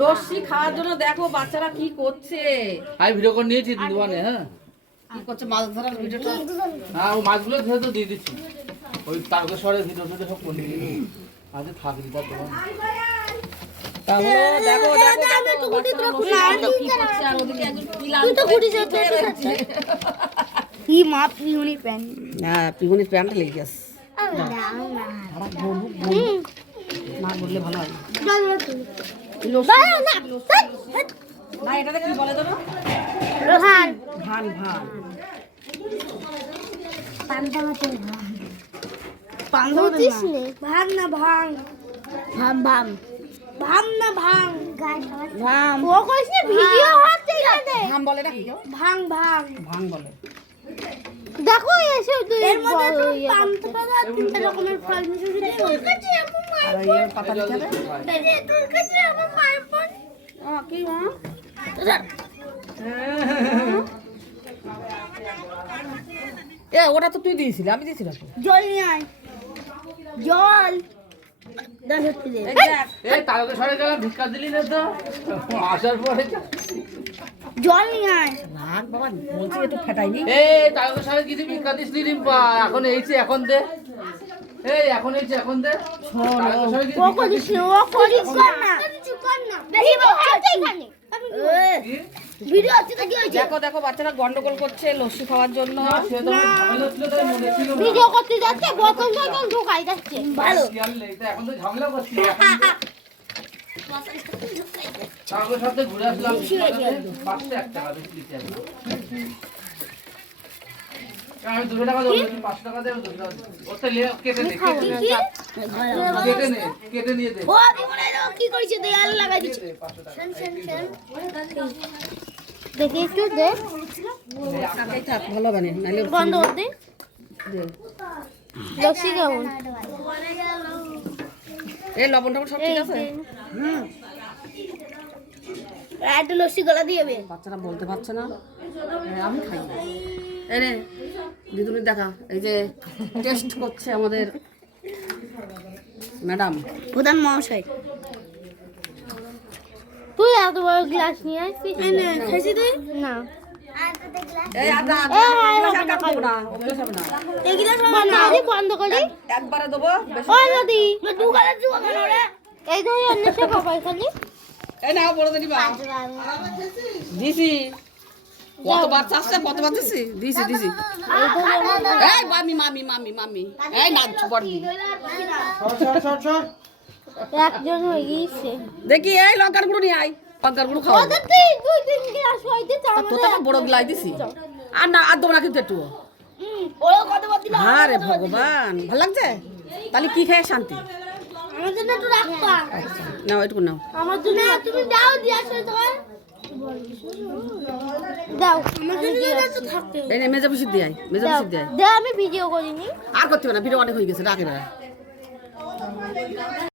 লস্যি খাওয়ার জন্য দেখো বাচ্চারা কি করছে। আমি ভিডিও করে নিয়েছি দোকানে। হ্যাঁ কি করছে মাছ ধরার ভিডিওটা। হ্যাঁ ও মাছগুলো ধরে তো দিয়ে দিচ্ছি। ওই তারকেশ্বরের ভিডিও টিডিও সব করে নিয়েছি। আজকে থাকবি তার দোকান। তাহলে দেখো দেখো বাচ্চারা লস্যি কি করছে আর ওদিকে একজন পিলান তুই তো গুটি যাচ্ছে। কি মা পিউনি প্যান হ্যাঁ পিগুনির প্যান্টটা লেগে গেছে। না বললে ভালো হয় না। এটাতে কি বলে তো ভান ভান ভান ভান না ভাং ভাম ভাম ভাম না ভাং ভাম ও কইছে ভিডিও হচ্ছে এখানে ভাম বলে না কি ভাং ভাং ভাং বলে। দেখো এসে এর মধ্যে তো পান্তা পাতা তিনটা রকমের ফল মিশিয়ে দিই তোর কাছে আমার আর এই পাতা দিতে হবে। তোর কাছে আমার মায়ের ফোন কি মা এ ওটা তো তুই দিয়েছিলি আমি দিয়েছিলাম তো। জল নিয়ে আয় জল দশ দে এই দেখ এই তারকেশ্বরে গেলাম ভিক্ষা দিলি না তো আসার পরে জল নিয়ে আয় রাগ বাবা বলছি একটু ফেটাইনি। এই তারকেশ্বরে কিছু ভিক্ষা দিস নি রিম্পা। এখন এইছে এখন দে। এই এখন এইছে এখন দে। তারকেশ্বরে কিছু ও ভিক্ষা করিস দিস নি। ও করিস কর না বেশি হচ্ছে এখানে কি? ভিডিও হচ্ছে তো কি হয়েছে দেখো দেখো বাচ্চারা গন্ডগোল করছে লস্যি খাওয়ার জন্য। সে তো ঝামেলা ছিল তাই মনে ছিল না। ভিডিও করতে যাচ্ছে বোতল বোতল ঢোকাই যাচ্ছে ভালো শিয়াল নেই, তা এখন তো ঝামেলা করছি। তারকেশ্বরতে ঘুরে আসলাম পাঁচটা এক টাকা বেশি দিতে হবে না। আমি 200 টাকা দেবো, তুমি 5 টাকা দেবে, 200 টাকা দেবে। ওতে কেটে নে, কেটে নিয়ে দে। ও আমি মনে হয় কি করেছে দেয়াল লাগাই দিচ্ছে দেখি একটু দে টাকাই থাক ভালো বানে নাইলে বন্ধ করে দে লস্যি কেমন এই লবণ টবণ সব ঠিক আছে। একটা লস্যি গলা দিয়ে বে বাচ্চারা বলতে পারছে না আমি খাই না। এই রে দিদুনি দেখা এই যে টেস্ট করছে আমাদের ম্যাডাম। প্রধান মহাশয় তুই এত বড় গ্লাস নিয়ে আসছিস খাইছি তুই না এই আদা না ওগুলো সব না এই গ্লাস না বন্ধ করি একবারে দেবো বেশি। ও নদী দু গ্লাস দু কেন এই ধরে অন্য সে বাবাই খালি এই নাও বড় দিবা দিছি কতবার চাচ্ছে কতবার দিছি দিছি দিছি। এই মামি মামি মামি মামি এই না বড় দি একজন হয়ে গিয়েছে দেখি এই লঙ্কার গুঁড়ো নিয়ে আই লঙ্কার গুঁড়ো খাওয়া ওদের তুই দুই তিন গ্লাস হইতে চাও তো তো বড় গিলাই দিছি আর না আর দেবো না কিন্তু একটু। ওরা কতবার দিল আরে ভগবান ভালো লাগছে তাহলে কি খেয়ে শান্তি। আমার জন্য একটু রাখবা নাও এটুকু নাও আমার জন্য তুমি দাও দিয়া আসলে তোমার দাও আমার জন্য একটু থাকতে এই নে মেজে বসে দিয়ে আই মেজে বসে দিয়ে আই। দাও আমি ভিডিও করিনি আর করতে হবে না ভিডিও অনেক হয়ে গেছে রাখে না।